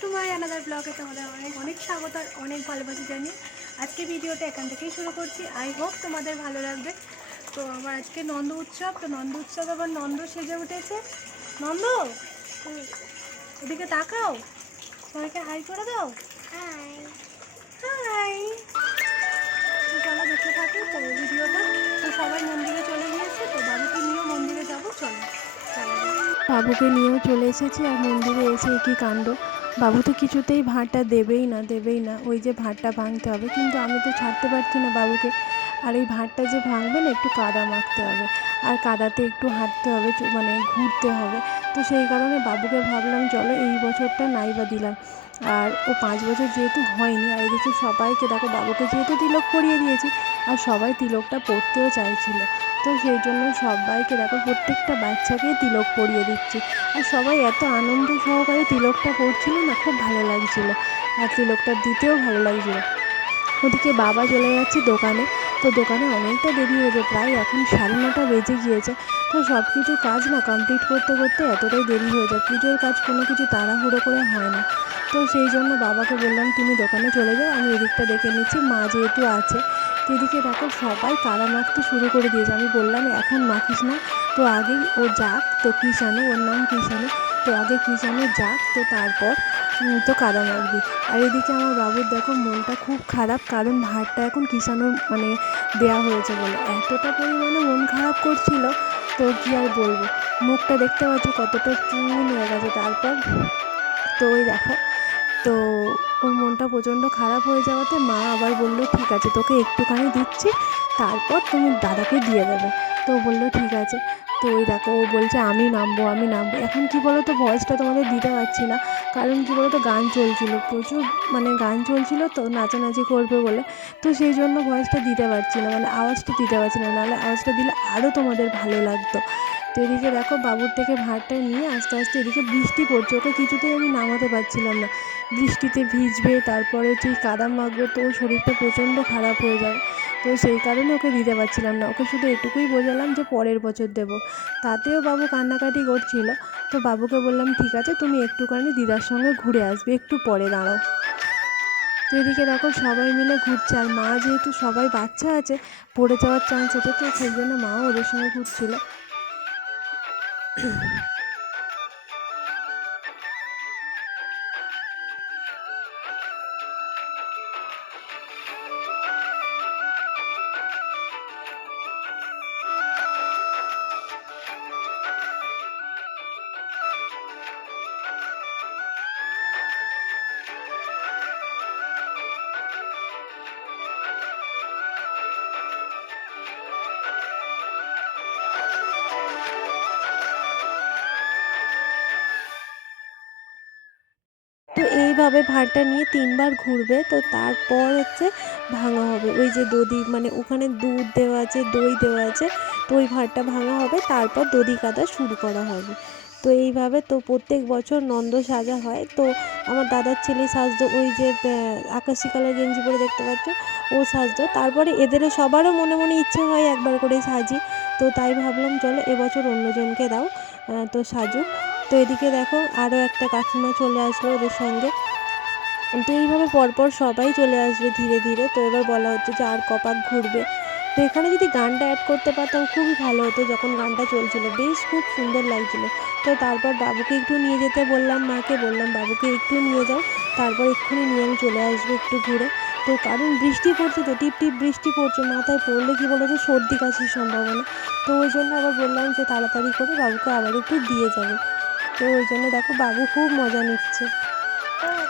To my another ব্লগে তোমাদের অনেক অনেক স্বাগত আর অনেক ভালোবাসি জানিয়ে আজকে ভিডিওটা এখান থেকেই শুরু করছি। আই হোপ তোমাদের ভালো লাগবে। তো আমার আজকে নন্দ উৎসব, তো নন্দ উৎসব আবার নন্দ সেজে উঠেছে। নন্দ, এদিকে তাকাও। সবাইকে হাই করে দাও। হাই চলো দেখতে থাকি। তো ভিডিওটা, তো সবাই মন্দিরে চলে গিয়েছে, তো বাবুকে নিয়েও মন্দিরে যাব চলো। বাবুকে নিয়েও চলে এসেছি আর মন্দিরে এসে কি কাণ্ড? বাবু তো কিছুতেই ভাঁড়টা দেবেই না দেবেই না। ওই যে ভাঁড়টা ভাঙতে হবে। কিন্তু আমি তো ছাড়তে পারছি না বাবুকে। আর এই ভাঁড়টা যে ভাঙবে না, একটু কাদা মাখতে হবে। আর কাদাতে একটু হাঁটতে হবে মানে ঘুরতে হবে। তো সেই কারণে বাবুকে ভাবলাম, চলো এই বছরটা নাই বা দিলাম। আর ও পাঁচ বছর যেহেতু হয়নি, আর এদিকে সবাইকে দেখো বাবুকে যেহেতু তিলক পরিয়ে দিয়েছি, আর সবাই তিলকটা পরতেও চাইছিল। তো সেই জন্য সবাইকে দেখো প্রত্যেকটা বাচ্চাকে তিলক পরিয়ে দিচ্ছি। আর সবাই এত আনন্দ সহকারে তিলকটা পড়ছিল না, খুব ভালো লাগছিল। আর তিলকটা দিতেও ভালো লাগছিল। ওদিকে বাবা চলে যাচ্ছে দোকানে, তো দোকানে অনেকটা দেরি হয়েছে প্রায় এখন সাড়ে নটা বেজে গিয়েছে। তো সব কিছু কাজ না কমপ্লিট করতে করতে এতটাই দেরি হয়ে যায়, পুজোর কাজ কোনো কিছু তাড়াহুড়ো করে হয় না। তো সেই জন্য বাবাকে বললাম, তুমি দোকানে চলে যাও, আমি এদিকটা দেখে নিচ্ছি, মা যেহেতু আছে। তো এদিকে দেখো সবাই কাদা মাখতে শুরু করে দিয়েছে। আমি বললাম, এখন মাখিস না, তো আগে ও যাক, তো কৃষাণু, ওর নাম কৃষাণু, তো আগে কৃষাণু যাক, তো তারপর তো কাদা মাখবি আর এদিকে আমার বাবুর দেখো মনটা খুব খারাপ, কারণ ভাতটা এখন কিষাণুর মানে দেয়া হয়েছে বলে। এতটা পরিমাণে মন খারাপ করছিল, তো কী আর বলব? মুখটা দেখতে পাচ্ছ কতটা চুন হয়ে গেছে। তারপর তো ওই দেখো, তো ওর মনটা প্রচণ্ড খারাপ হয়ে যাওয়াতে মা আবার বলল, ঠিক আছে, তোকে একটুখানি দিচ্ছি, তারপর তুমি দাদাকে দিয়ে দেবে। তো বলল, ঠিক আছে। তো ওই দেখো, ও বলছে, আমি নামবো আমি নামবো। এখন কি বলো তো ভয়েসটা তোমাদের দিতে পারছি না, কারণ কি বলো তো গান চলছিল, প্রচুর মানে গান চলছিল তো, নাচানাচি করবে বলে, তো সেই জন্য ভয়েসটা দিতে পারছি না মানে আওয়াজটা দিতে পারছি না, নাহলে আওয়াজটা দিলে আরও তোমাদের ভালো লাগতো। তো এদিকে দেখো বাবুর থেকে ভাতটা নিয়ে আস্তে আস্তে এদিকে বৃষ্টি পড়ছে, ওকে কিছুতেই আমি নামাতে পারছিলাম না। বৃষ্টিতে ভিজবে, তারপরে হচ্ছে কাদা মাখবে, তো ওর শরীরটা প্রচণ্ড খারাপ হয়ে যাবে তো সেই কারণে ওকে দিতে পারছিলাম না। ওকে শুধু এটুকুই বোঝালাম যে পরের বছর দেবো। তাতেও বাবু কান্নাকাটি করছিল। তো বাবুকে বললাম, ঠিক আছে, তুমি একটুখানি দিদার সঙ্গে ঘুরে আসবে, একটু পরে দাঁড়াও। তো এদিকে দেখো সবাই মিলে ঘুরছে, আর মা যেহেতু সবাই বাচ্চা আছে, পড়ে যাওয়ার চান্স আছে, তো সেই জন্য মাও ওদের সঙ্গে ঘুরছিল। Yeah. এইভাবে ভাঁড়টা নিয়ে তিনবার ঘুরবে, তো তারপর হচ্ছে ভাঙা হবে। ওই যে দধি মানে ওখানে দুধ দেওয়া আছে, দই দেওয়া আছে, তো ওই ভাঁড়টা ভাঙা হবে, তারপর দধি কাদা শুরু করা হবে। তো এইভাবে তো প্রত্যেক বছর নন্দ সাজা হয়। তো আমার দাদার ছেলে সাজতো ওই যে আকাশি কালার গেঞ্জি পরে দেখতে পাচ্ছ, ও সাজতো। তারপরে এদেরও সবারও মনে মনে ইচ্ছে হয় একবার করে সাজি। তো তাই ভাবলাম, চলো এবছর অন্যজনকে দাও তো সাজুক। তো এদিকে দেখো আরও একটা কাকিমা চলে আসলো ওদের সঙ্গে। তো এইভাবে পরপর সবাই চলে আসবে ধীরে ধীরে। তো এবার বলা হচ্ছে যে আর কপাক ঘুরবে। তো এখানে যদি গানটা অ্যাড করতে পারতাম, খুবই ভালো হতো যখন গানটা চলছিল। বেশ খুব সুন্দর লাগছিল। তো তারপর বাবুকে একটু নিয়ে যেতে বললাম, মাকে বললাম, বাবুকে একটু নিয়ে যাও। তারপর এক্ষুনি নিয়ে আমি চলে আসব একটু ঘুরে। তো কারণ বৃষ্টি পড়ছে তো, টিপ টিপ বৃষ্টি পড়ছে, মাথায় পড়লে কি বলো তো সর্দি কাশির সম্ভাবনা। তো ওই জন্য আবার বললাম যে তাড়াতাড়ি করে বাবুকে আবার একটু দিয়ে যাবে। তো ওই জন্য দেখো বাবু খুব মজা নিচ্ছে।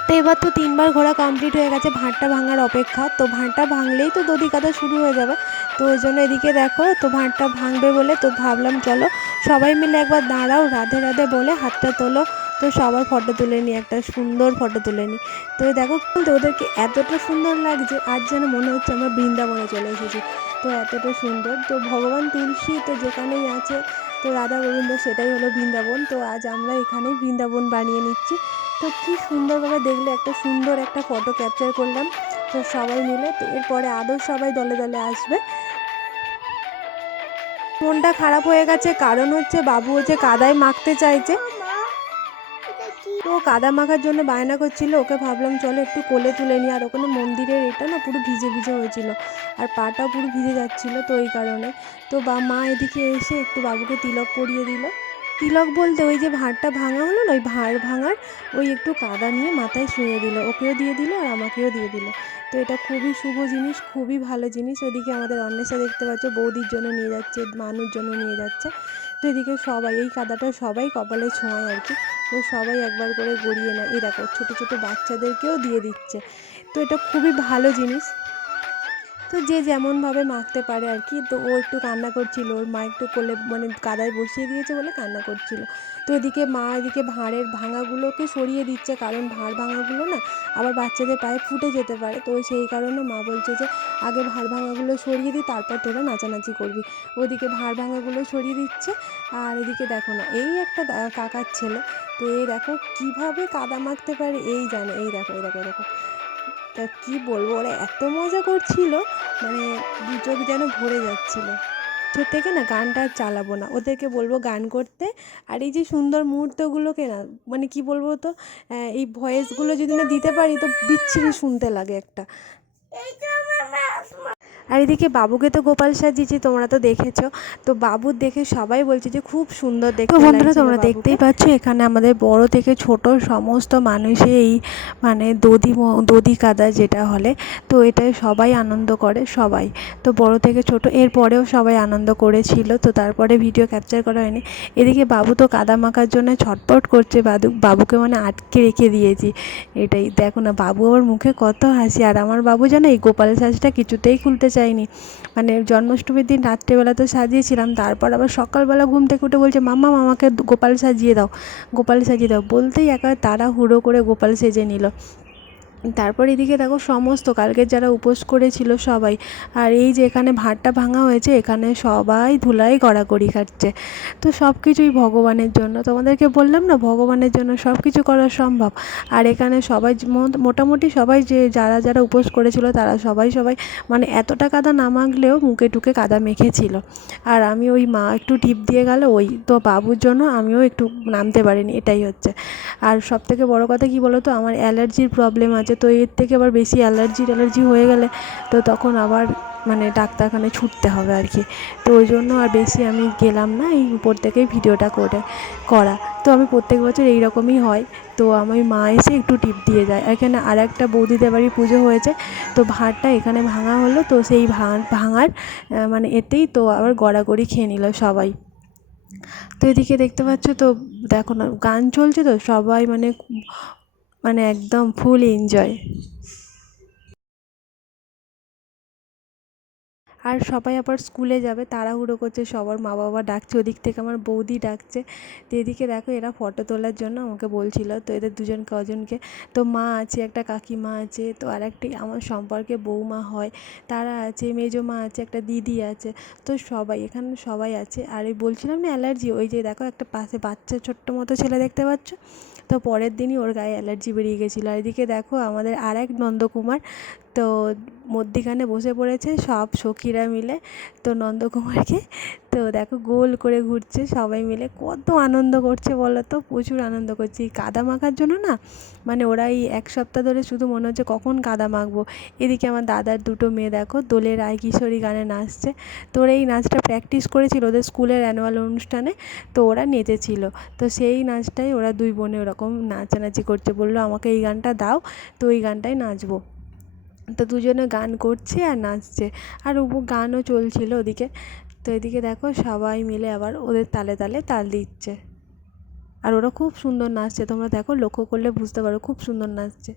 তো এবার তো তিনবার ঘোরা কমপ্লিট হয়ে গেছে, ভাঁড়টা ভাঙার অপেক্ষা। তো ভাঁড়টা ভাঙলেই তো দধি কাদা শুরু হয়ে যাবে। তো ওই জন্য এদিকে দেখো, তো ভাঁড়টা ভাঙবে বলে তো ভাবলাম চলো সবাই মিলে একবার দাঁড়াও, রাধে রাধে বলে হাতটা তোলো। তো সবার ফটো তুলে নিই, একটা সুন্দর ফটো তুলে নিই। তো দেখো কিন্তু ওদেরকে এতটা সুন্দর লাগছে, আজ যেন মনে হচ্ছে আমরা বৃন্দাবনে চলে এসেছি। তো এতটা সুন্দর, তো ভগবান তুলসী তো যেখানেই আছে, তো রাধা গোবিন্দ সেটাই হলো বৃন্দাবন। তো আজ আমরা এখানেই বৃন্দাবন বানিয়ে নিচ্ছি। তো কি সুন্দরভাবে দেখলে একটা সুন্দর একটা ফটো ক্যাপচার করলাম। তো সবাই মিলে তো এরপরে আরও সবাই দলে দলে আসবে। মনটা খারাপ হয়ে গেছে কারণ হচ্ছে বাবু হচ্ছে কাদায় মাখতে চাইছে। তো ও কাদা মাখার জন্য বায়না করছিল ওকে ভাবলাম চলো একটু কোলে তুলে নিই। আর ওখানে মন্দিরের এটা না পুরো ভিজে ভিজে হয়েছিল আর পাটাও পুরো ভিজে যাচ্ছিল তো ওই কারণে। তো বা মা এদিকে এসে একটু বাবুকে তিলক পরিয়ে দিল। তিলক বলতে ওই যে ভাঁড়টা ভাঙা হলো না, ওই ভাঁড় ভাঙার ওই একটু কাদা নিয়ে মাথায় শুয়ে দিল। ওকেও দিয়ে দিল আর আমাকেও দিয়ে দিল। তো এটা খুবই শুভ জিনিস, খুবই ভালো জিনিস। ওদিকে আমাদের অন্বেষা দেখতে পাচ্ছ, বৌদির জন্য নিয়ে যাচ্ছে মানুষ জন্য নিয়ে যাচ্ছে। তো এদিকে সবাই, এই কাদাটা সবাই কপালে ছোঁয়ায় আর কি। তো সবাই একবার করে গড়িয়ে নেয়। এই দেখো, ছোটো ছোটো বাচ্চাদেরকেও দিয়ে দিচ্ছে। তো এটা খুবই ভালো জিনিস। তো যে যেমনভাবে মাখতে পারে আর কি, তো ও একটু কান্না করছিল, ওর মা একটু কোলে মানে কাদায় বসিয়ে দিয়েছে বলে কান্না করছিল। তো এদিকে মা এদিকে ভাঁড়ের ভাঙাগুলোকে সরিয়ে দিচ্ছে, কারণ ভাঁড় ভাঙাগুলো না আবার বাচ্চাদের পায়ে ফুটে যেতে পারে। তো সেই কারণে মা বলছে যে, আগে ভাঁড় ভাঙাগুলো সরিয়ে দিই তারপর তোরা নাচানাচি করবি। ওদিকে ভাঁড় ভাঙাগুলো সরিয়ে দিচ্ছে, আর এদিকে দেখো না, এই একটা কাকার ছেলে। তো এই দেখো কীভাবে কাদা মাখতে পারে, এই জানে, এই দেখো এই দেখো দেখো। তা কি বলব? ওরা এত মজা করছিল মানে দু চোখ যেন ভরে যাচ্ছিল। তো থেকে না গানটা চালাবো না। ওদেরকে বলব গান করতে। আর এই যে সুন্দর মুহূর্তগুলোকে না মানে কি বলব তো এই ভয়েসগুলো যদি না দিতে পারি তো বিচ্ছিরি শুনতে লাগে একটা। আর এদিকে বাবুকে তো গোপাল সাজিয়েছি তোমরা তো দেখেছ। তো বাবুর দেখে সবাই বলছে যে খুব সুন্দর দেখতে তো বন্ধুরা তোমরা দেখতেই পাচ্ছ এখানে আমাদের বড় থেকে ছোট সমস্ত মানুষে এই মানে দধি ম- দধি কাদা যেটা হলে তো এটাই সবাই আনন্দ করে সবাই। তো বড় থেকে ছোট এরপরেও সবাই আনন্দ করেছিল তো তারপরে ভিডিও ক্যাপচার করা হয়নি। এদিকে বাবু তো কাদা মাখার জন্য ছটপট করছে বাদু বাবুকে মানে আটকে রেখে দিয়েছি। এটাই দেখো না বাবু আমার মুখে কত হাসি আর আমার বাবু জানো এই গোপাল সাজটা কিছুতেই খুলতে চায়নি মানে জন্মাষ্টমীর দিন রাত্রেবেলা তো সাজিয়েছিলাম, তারপর আবার সকালবেলা ঘুম থেকে উঠে বলছে, মাম্মা, মামাকে গোপাল সাজিয়ে দাও, গোপাল সাজিয়ে দাও। বলতেই একবার তারা হুড়ো করে গোপাল সেজে নিল। তারপর এদিকে দেখো সমস্ত, কালকের যারা উপোস করেছিল সবাই। আর এই যে এখানে ভাতটা ভাঙা হয়েছে, এখানে সবাই ধুলাই গড়াগড়ি খাচ্ছে। তো সব কিছুই ভগবানের জন্য। তোমাদেরকে বললাম না, ভগবানের জন্য সব কিছু করা সম্ভব। আর এখানে সবাই মোটামুটি সবাই যে যারা যারা উপোস করেছিল, তারা সবাই সবাই মানে এতটা কাদা না মাখলেও মুখে টুকে কাদা মেখেছিল। আর আমি ওই মা একটু টিপ দিয়ে গেল, ওই তো বাবুর জন্য আমিও একটু নামতে পারিনি, এটাই হচ্ছে। আর সব থেকে বড় কথা কী বলো তো আমার অ্যালার্জির প্রবলেম আছে। তো এর থেকে আবার বেশি অ্যালার্জি ট্যালার্জি হয়ে গেলে তো তখন আবার মানে ডাক্তারখানায় ছুটতে হবে আর কি। তো ওই জন্য আর বেশি আমি গেলাম না এই উপর থেকেই ভিডিওটা করে করা। তো আমি প্রত্যেক বছর এই রকমই হয়। তো আমি মা এসে একটু টিপ দিয়ে যায়। এখানে আর একটা বৌদিদের বাড়ি পুজো হয়েছে। তো ভাঁড়টা এখানে ভাঙা হলো। তো সেই ভাঙার মানে এতেই তো আবার গড়াগড়ি খেয়ে নিল সবাই। তো এদিকে দেখতে পাচ্ছ তো দেখো না, গান চলছে তো সবাই মানে মানে একদম ফুল এনজয় আর সবাই আবার স্কুলে যাবে, তাড়াহুড়ো করছে, সবার মা বাবা ডাকছে, ওদিক থেকে আমার বৌদি ডাকছে। তো এদিকে দেখো এরা ফটো তোলার জন্য আমাকে বলছিল, তো এদের দুজন কজনকে, তো মা আছে, একটা কাকিমা আছে, তো আর একটি আমার সম্পর্কে বৌমা হয়, তারা আছে মেজো মা আছে, একটা দিদি আছে। তো সবাই, এখানে সবাই আছে। আর এই বলছিলাম না অ্যালার্জি, ওই যে দেখো একটা পাশে বাচ্চা, ছোট্ট মতো ছেলে দেখতে পাচ্ছ? তো পরের দিনই ওর গায়ে অ্যালার্জি বেরিয়ে গেছিল। আর এদিকে দেখো আমাদের আর এক নন্দকুমার তো মধ্যিখানে বসে পড়েছে সব সখীরা মিলে, তো নন্দকুমারকে। তো দেখো গোল করে ঘুরছে সবাই মিলে। কত আনন্দ করছে বলো তো, প্রচুর আনন্দ করছে। এই কাদা মাখার জন্য না মানে ওরা এই এক সপ্তাহ ধরে শুধু মনে হচ্ছে কখন কাদা মাখবো। এদিকে আমার দাদার দুটো মেয়ে দেখো, দোলে রায় কিশোরী গানে নাচছে। তো ওরা এই নাচটা প্র্যাকটিস করেছিল ওদের স্কুলের অ্যানুয়াল অনুষ্ঠানে, তো ওরা নেচেছিল। তো সেই নাচটাই ওরা দুই বোনে ওরকম নাচানাচি করছে বলল, আমাকে এই গানটা দাও, তো এই গানটাই নাচবো। তো দুজনে গান করছে আর নাচছে। আর উপর গানও চলছিল ওদিকে। তো এদিকে দেখো সবাই মিলে আবার ওদের তালে তালে তাল দিচ্ছে। আর ওরা খুব সুন্দর নাচছে। তোমরা দেখো, লক্ষ্য করলে বুঝতে পারো খুব সুন্দর নাচছে।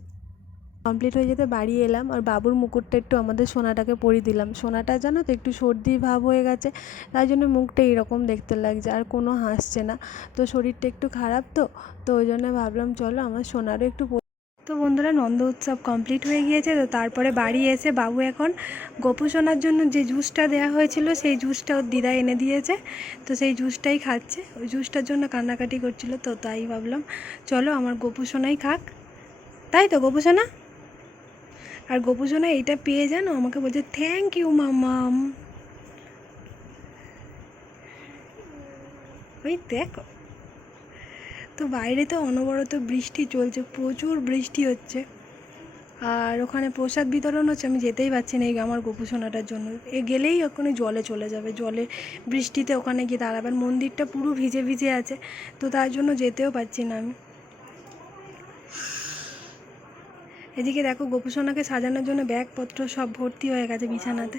কমপ্লিট হয়ে যেতে বাড়ি এলাম আর বাবুর মুকুটটা একটু আমাদের সোনাটাকে পরিয়ে দিলাম। সোনাটা জানো তো একটু সর্দি ভাব হয়ে গেছে, তাই জন্য মুখটা এইরকম দেখতে লাগছে আর কোনো হাসছে না। তো শরীরটা একটু খারাপ তো তো ওই জন্য ভাবলাম চলো আমার সোনারও একটু তো বন্ধুরা, নন্দ উৎসব কমপ্লিট হয়ে গিয়েছে। তো তারপরে বাড়ি এসে বাবু এখন গোপু জন্য যে জুসটা দেওয়া হয়েছিল, সেই জুসটা ওর দিদা এনে দিয়েছে। তো সেই জুসটাই খাচ্ছে। ওই জুসটার জন্য কান্নাকাটি করছিল, তো তাই ভাবলাম, চলো আমার গোপু খাক। তাই তো গোপু আর গোপু সোনা এইটা পেয়ে জানো? আমাকে বলছে থ্যাংক ইউ মামাম। ওই দেখো তো বাইরে তো অনবরত বৃষ্টি চলছে, প্রচুর বৃষ্টি হচ্ছে। আর ওখানে প্রসাদ বিতরণ হচ্ছে, আমি যেতেই পারছি না এই আমার গোপুসোনাটার জন্য। এ গেলেই ওখানে জলে চলে যাবে, জলে বৃষ্টিতে ওখানে গিয়ে দাঁড়াবে। আর মন্দিরটা পুরো ভিজে ভিজে আছে, তো তার জন্য যেতেও পারছি না আমি। এদিকে দেখো গোপুসোনাকে সাজানোর জন্য ব্যাগপত্র সব ভর্তি হয়ে গেছে বিছানাতে।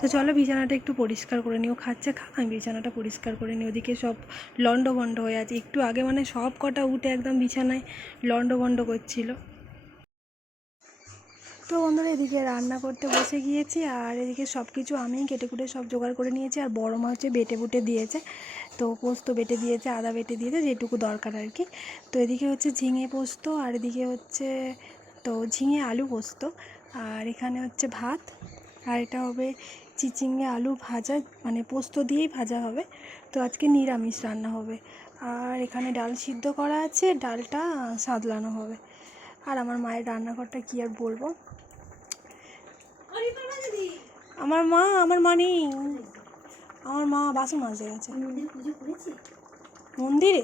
তো চলো বিছানাটা একটু পরিষ্কার করে নিও খাচ্ছে খা আমি বিছানাটা পরিষ্কার করে নিই। ওদিকে সব লন্ড ভন্ড হয়ে আছে। একটু আগে মানে সব কটা উঠে একদম বিছানায় লন্ড ভন্ড করছিল। তো বন্ধুরা, এদিকে রান্না করতে বসে গিয়েছি আর এদিকে সব কিছু আমিই কেটে কুটে সব জোগাড় করে নিয়েছি। আর বড় মা হচ্ছে বেটে বুটে দিয়েছে। তো পোস্ত বেটে দিয়েছে, আদা বেটে দিয়েছে, যেটুকু দরকার আর কি। তো এদিকে হচ্ছে ঝিঙে পোস্ত আর এদিকে হচ্ছে তো ঝিঙে আলু পোস্ত, আর এখানে হচ্ছে ভাত, আর এটা হবে চিচিঙ্গে আলু ভাজা মানে পোস্ত দিয়েই ভাজা হবে। তো আজকে নিরামিষ রান্না হবে। আর এখানে ডাল সিদ্ধ করা আছে, ডালটা সাদলানো হবে। আর আমার মায়ের রান্নাঘরটা কি আর বলব? আমার মা আমার মা নেই। আমার মা বাসন মাজতে গেছে। মন্দিরে?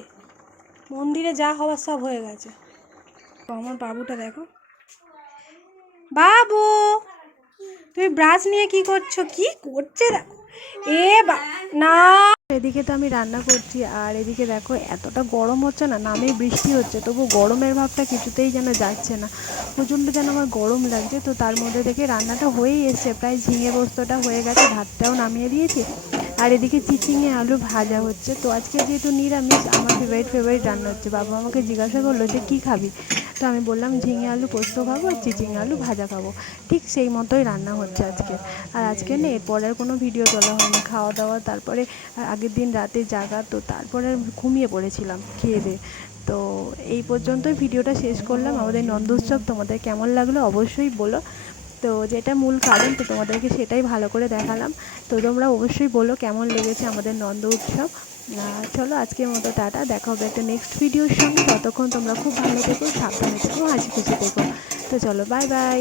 মন্দিরে যা হওয়ার সব হয়ে গেছে। তো আমার বাবুটা দেখো। বাবু, তুমি ব্রাশ নিয়ে কি করছ? কি করছে এ বা না। এদিকে তো আমি রান্না করছি, আর এদিকে দেখো এতটা গরম হচ্ছে না নামে বৃষ্টি হচ্ছে, তবু গরমের ভাবটা কিছুতেই যেন যাচ্ছে না। প্রচণ্ড যেন আমার গরম লাগছে, তো তার মধ্যে থেকে রান্নাটা হয়েই এসছে, প্রায় ঝিঙে পোস্তটা হয়ে গেছে, ভাতটাও নামিয়ে দিয়েছি। আর এদিকে চিচিঙে আলু ভাজা হচ্ছে, তো আজকে যেহেতু নিরামিষ, আমার ফেভারিট ফেভারিট রান্না হচ্ছে। বাবা আমাকে জিজ্ঞাসা করল যে কী খাবি? তো আমি বললাম ঝিঙে আলু পোস্ত খাব আর চিচিঙে আলু ভাজা খাব। ঠিক সেই মতোই রান্না হচ্ছে আজকে। আর আজকে না এরপর আর কোনো ভিডিও তোলা হয়নি। খাওয়া দাওয়া, তারপরে আগের দিন রাতে জাগা, তো তারপরে ঘুমিয়ে পড়েছিলাম খেয়ে দিয়ে। তো এই পর্যন্তই ভিডিওটা শেষ করলাম। আমাদের নন্দোৎসব তোমাদের কেমন লাগল অবশ্যই বলো। তো যেটা মূল কারণ, তো তোমাদেরকে সেটাই ভালো করে দেখালাম। তো তোমরা অবশ্যই বলো কেমন লেগেছে আমাদের নন্দ উৎসব। চলো আজকের মতো টাটা, দেখা হবে একটা নেক্সট ভিডিওর সঙ্গে। ততক্ষণ তোমরা খুব ভালো থেকো, সাবধানে থেকো, হাসি খুশি থেকো। তো চলো বাই বাই